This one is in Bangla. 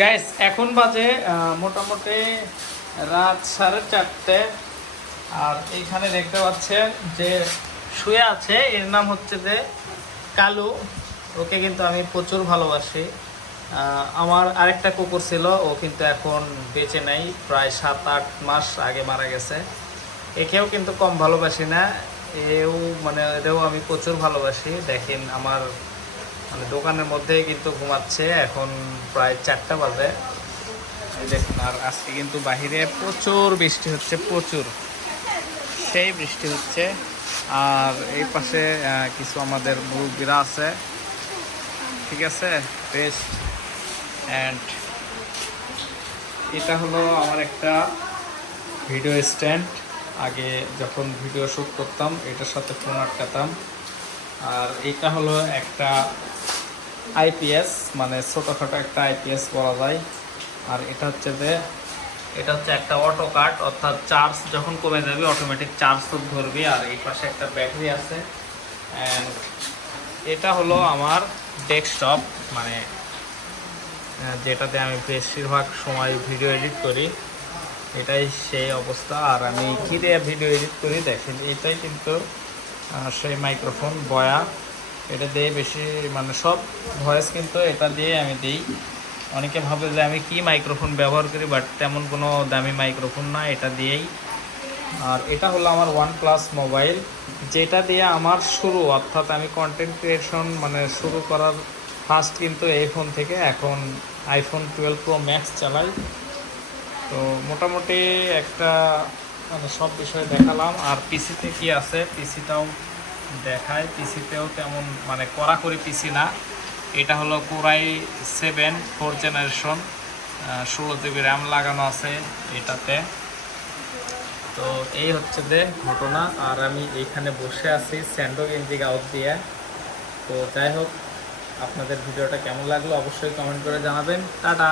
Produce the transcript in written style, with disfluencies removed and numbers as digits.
গাইস এখন বাজে মোটামুটি রাত 4:30। আর এইখানে দেখতে পাচ্ছেন যে শুয়ে আছে, এর নাম হচ্ছে যে কালু। ওকে কিন্তু আমি প্রচুর ভালোবাসি। আমার আরেকটা কুকুর ছিল, ও কিন্তু এখন বেঁচে নেই, প্রায় 7-8 মাস আগে মারা গেছে। একেও কিন্তু কম ভালোবাসি না, এও মানে এটাও আমি প্রচুর ভালোবাসি। দেখেন আমার মানে দোকানের মধ্যেই কিন্তু ঘুমাচ্ছে, এখন প্রায় 4টা বাজে। এই দেখুন, আর আজকে কিন্তু বাহিরে প্রচুর বৃষ্টি হচ্ছে, প্রচুর সেই বৃষ্টি হচ্ছে। আর এই পাশে কিছু আমাদের মুরব্বীরা আছে, ঠিক আছে, বেস্ট। অ্যান্ড এটা হলো আমার একটা ভিডিও স্ট্যান্ড। আগে যখন ভিডিও শ্যুট করতাম এটার সাথে ফোন আটকাতাম। আর এটা হলো একটা আইপিএস, মানে ছোটোখাটো একটা আইপিএস বলা যায়। আর এটা হচ্ছে যে এটা হচ্ছে একটা অটো কাট, অর্থাৎ চার্জ যখন কমে যাবে অটোমেটিক চার্জ তো ধরবে। আর এই পাশে একটা ব্যাটারি আছে। অ্যান্ড এটা হলো আমার ডেস্কটপ, মানে যেটাতে আমি বেশিরভাগ সময় ভিডিও এডিট করি, এটাই সেই অবস্থা। আর আমি কী দিয়ে ভিডিও এডিট করি দেখেন, এটাই কিন্তু সেই মাইক্রোফোন বয়া, এটা দিয়ে বেশি মানে সব ভয়েস কিন্তু এটা দিয়ে আমি দিই। অনেকে ভাবে যে আমি কি মাইক্রোফোন ব্যবহার করি, বাট তেমন কোনো দামি মাইক্রোফোন না, এটা দিয়েই। আর এটা হলো আমার OnePlus মোবাইল, যেটা দিয়ে আমার শুরু, অর্থাৎ আমি কন্টেন্ট ক্রিয়েশন মানে শুরু করার ফার্স্ট কিন্তু এই ফোন থেকে। এখন iPhone 12 Pro Max চালাই। তো মোটামুটি একটা মানে সব বিষয়ে দেখালাম। আর পিসিতে কি আছে পিসিটাও দেখায়। পিসিতেও তেমন মানে কড়াকড়ি পিসি না, এটা হলো Core i7 4th generation, 16 GB RAM লাগানো আছে এটাতে। তো এই হচ্ছে যে ঘটনা। আর আমি এইখানে বসে আছি স্যান্ডো গেঞ্জি গাউট দিয়ে। তো যাই হোক, আপনাদের ভিডিওটা কেমন লাগলো অবশ্যই কমেন্ট করে জানাবেন। টাটা।